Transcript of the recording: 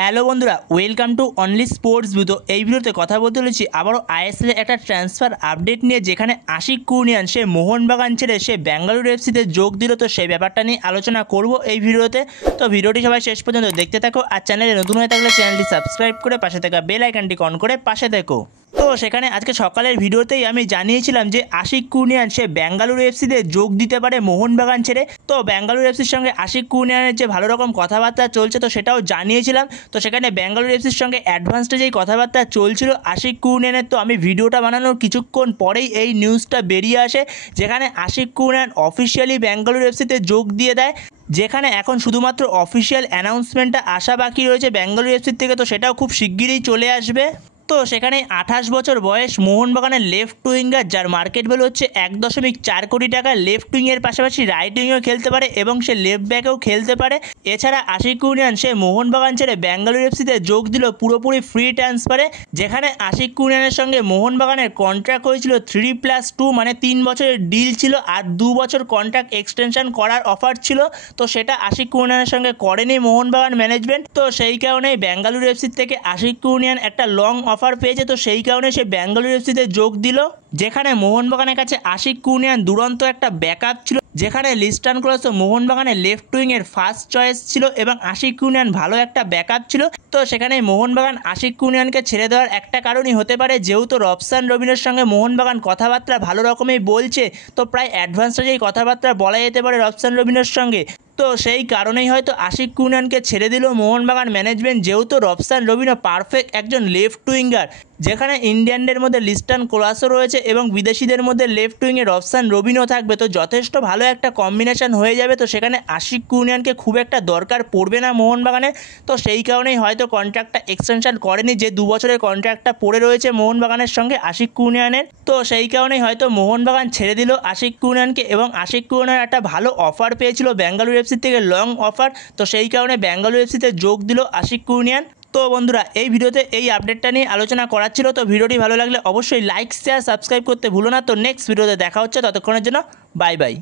Hello বন্ধুরা, welcome to only sports view. তো এই ভিডিওতে কথা বলতে চলেছি আবারও আইএসএল একটা ট্রান্সফার আপডেট নিয়ে, যেখানে আশিক কুনিয়ান সে মোহনবাগান ছেড়ে সে বেঙ্গালুরু এফসিতে যোগ দিল। তো সেই ব্যাপারটা নিয়ে আলোচনা করব এই ভিডিওতে। তো ভিডিওটি সবাই শেষ পর্যন্ত দেখতে থাকো, আর চ্যানেলে নতুন হয়ে থাকলে চ্যানেলটি সাবস্ক্রাইব করে পাশে থাকা বেল আইকনটি অন করে পাশে থেকো। তো সেখানে আজকে সকালের ভিডিওতেই আমি জানিয়েছিলাম যে আশিক কুনিয়ান সে বেঙ্গালুরু এফসিতে যোগ দিতে পারে মোহনবাগান ছেড়ে। তো বেঙ্গালুরু এফসির সঙ্গে আশিক কুনিয়ানের যে ভালো রকম কথাবার্তা চলছে, তো সেটাও জানিয়েছিলাম। তো সেখানে বেঙ্গালুরু এফসির সঙ্গে অ্যাডভান্সডে যেই কথাবার্তা চলছিল আশিক কুনিয়ানের, তো আমি ভিডিওটা বানানোর কিছুক্ষণ পরেই এই নিউজটা বেরিয়ে আসে, যেখানে আশিক কুনিয়ান অফিসিয়ালি বেঙ্গালুরু এফসিতে যোগ দিয়ে দেয়। যেখানে এখন শুধুমাত্র অফিসিয়াল অ্যানাউন্সমেন্টটা আসা বাকি রয়েছে বেঙ্গালুরু এফসির থেকে, তো সেটাও খুব শিগগিরই চলে আসবে। তো সেখানে 28 বছর বয়স মোহনবাগানের লেফট উইঙ্গার, যার মার্কেট ভ্যালু হচ্ছে 1.4 কোটি টাকা। লেফট উইংয়ের পাশাপাশি রাইট উইংয়েও খেলতে পারে এবং সে লেফট ব্যাকেও খেলতে পারে। এছাড়া আশিক কুনিয়ান সে মোহনবাগান ছেড়ে বেঙ্গালুরু এফসিতে যোগ দিল পুরোপুরি ফ্রি ট্রান্সফারে, যেখানে আশিক কুনিয়ানের সঙ্গে মোহনবাগানের কন্ট্রাক্ট হয়েছিল 3+2, মানে 3 বছরের ডিল ছিল, আর 2 বছর কন্ট্রাক্ট এক্সটেনশন করার অফার ছিল। তো সেটা আশিক কুনিয়ানের সঙ্গে করেনি মোহনবাগান ম্যানেজমেন্ট। তো সেই কারণেই বেঙ্গালুরু এফসির থেকে আশিক কুনিয়ান একটা লং অফার পেয়েছে। তো সেই কারণে সে বেঙ্গালুরু এফসিতে যোগ দিল, যেখানে মোহনবাগানের কাছে আশিক কুনিয়ান দুরন্ত একটা ব্যাকআপ ছিল, যেখানে লিস্টন ক্রস ও মোহনবাগানের লেফট উইংয়ের ফার্স্ট চয়েস ছিল এবং আশিক কুনিয়ান ভালো একটা ব্যাকআপ ছিল। তো সেখানে মোহনবাগান আশিক কুনিয়ানকে ছেড়ে দেওয়ার একটা কারণই হতে পারে, যেহেতু রবসান রবিনের সঙ্গে মোহনবাগান কথাবার্তা ভালো রকমই বলছে। তো প্রায় অ্যাডভান্সটা যেই কথাবার্তা বলা যেতে পারে রবসান রবিনের সঙ্গে, তো সেই কারণেই হয়তো আশিক কুনিয়ানকে ছেড়ে দিল মোহনবাগান ম্যানেজমেন্ট, যেহেতু রবসান রবিনও পারফেক্ট একজন লেফট উইঙ্গার, যেখানে ইন্ডিয়ানদের মধ্যে লিস্টন ক্লাসও রয়েছে এবং বিদেশিদের মধ্যে লেফট উইংয়ে রবসান রবিনও থাকবে। তো যথেষ্ট ভালো একটা কম্বিনেশন হয়ে যাবে। তো সেখানে আশিক কুনিয়ানকে খুব একটা দরকার পড়বে না মোহনবাগানের। তো সেই কারণেই হয়তো কন্ট্রাক্টটা এক্সটেনশন করেনি, যে 2 বছরের কন্ট্রাক্টটা পড়ে রয়েছে মোহনবাগানের সঙ্গে আশিক কুনিয়ানের। তো সেই কারণেই হয়তো মোহনবাগান ছেড়ে দিল আশিক কুনিয়ানকে, এবং আশিক কুনিয়ান একটা ভালো অফার পেয়েছিল বেঙ্গালুরু এফসি থেকে, লং অফার। তো সেই কারণে বেঙ্গালুরু এফসিতে যোগ দিল আশিক কুনিয়ান। তো বন্ধুরা, এই ভিডিওতে এই আপডেটটা নিয়ে আলোচনা করার ছিল। তো ভিডিওটি ভালো লাগলে অবশ্যই লাইক, শেয়ার, সাবস্ক্রাইব করতে ভুলো না। তো নেক্সট ভিডিওতে দেখা হচ্ছে, ততক্ষণের জন্য বাই বাই।